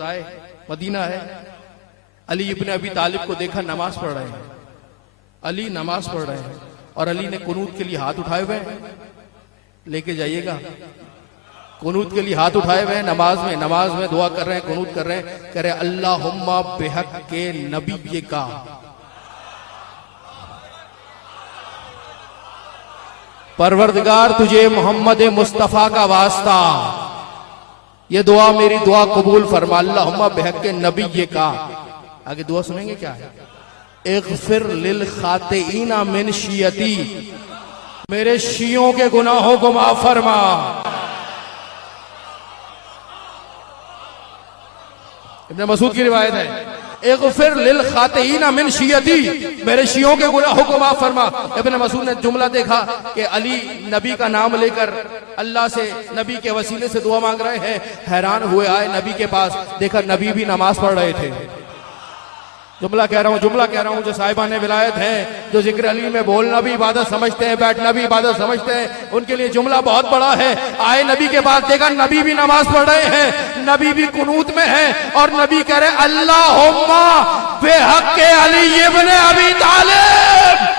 آئے مدینہ ہے، علی ابن ابی طالب کو دیکھا نماز پڑھ رہے ہیں، علی نماز پڑھ رہے ہیں اور علی نے قنوت کے لیے ہاتھ اٹھائے ہوئے ہیں، لے کے جائیے گا، قنوت کے لیے ہاتھ اٹھائے ہوئے ہیں، نماز میں دعا کر رہے ہیں، قنوت کر رہے ہیں، کہہ رہے ہیں اللہم بحق کے نبی کا پروردگار تجھے محمد مصطفیٰ کا واسطہ، یہ دعا میری دعا قبول فرما، اللہم بحق نبی کا۔ آگے دعا سنیں گے کیا ہے؟ اغفر للخاطئین من شیعتی، میرے شیعوں کے گناہوں کو معاف فرما۔ ابن مسعود کی روایت ہے اغفر للخاطئین من شیعتی، میرے شیعوں کے گناہوں کو معاف فرما۔ ابن مسعود نے جملہ دیکھا کہ علی نبی کا نام لے کر اللہ سے نبی کے وسیلے سے دعا مانگ رہے ہیں، حیران ہوئے، آئے نبی کے پاس، دیکھا نبی بھی نماز پڑھ رہے تھے۔ جملہ کہہ رہا ہوں جو صاحبان ولایت ہیں، جو ذکر علی میں بولنا بھی عبادت سمجھتے ہیں، بیٹھنا بھی عبادت سمجھتے ہیں، ان کے لیے جملہ بہت بڑا ہے۔ آئے نبی کے پاس، دیکھا نبی بھی نماز پڑھ رہے ہیں، نبی بھی قنوت میں ہیں، اور نبی کہہ رہے اللہم بحق علی ابن ابی طالب،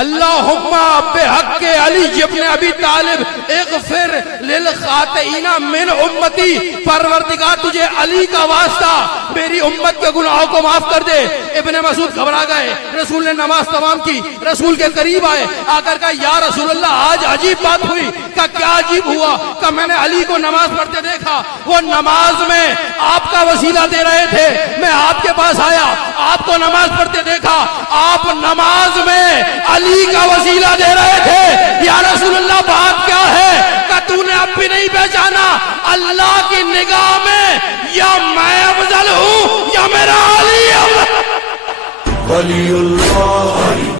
اللہم بحق علی ابن ابی طالب اغفر للخاطئین من امتی، پروردگار تجھے علی کا واسطہ میری امت کے گناہوں کو معاف کر دے۔ ابن مسعود گھبرا گئے، رسول نے نماز تمام کی، رسول کے قریب آئے، آ کر کہا یا رسول اللہ آج عجیب بات ہوئی۔ کہا کیا عجیب ہوا؟ کہا میں نے علی کو نماز پڑھتے دیکھا، وہ نماز میں آپ کا وسیلہ دے رہے تھے، میں آپ کے پاس آیا، آپ کو نماز پڑھتے دیکھا، آپ نماز میں علی کا وسیلہ دے رہے تھے۔ یا رسول اللہ بات کیا ہے؟ کہ تو نے اب بھی نہیں پہچانا، اللہ کی نگاہ میں یا میں افضل ہوں یا میرا علی افضل۔ ولی اللہ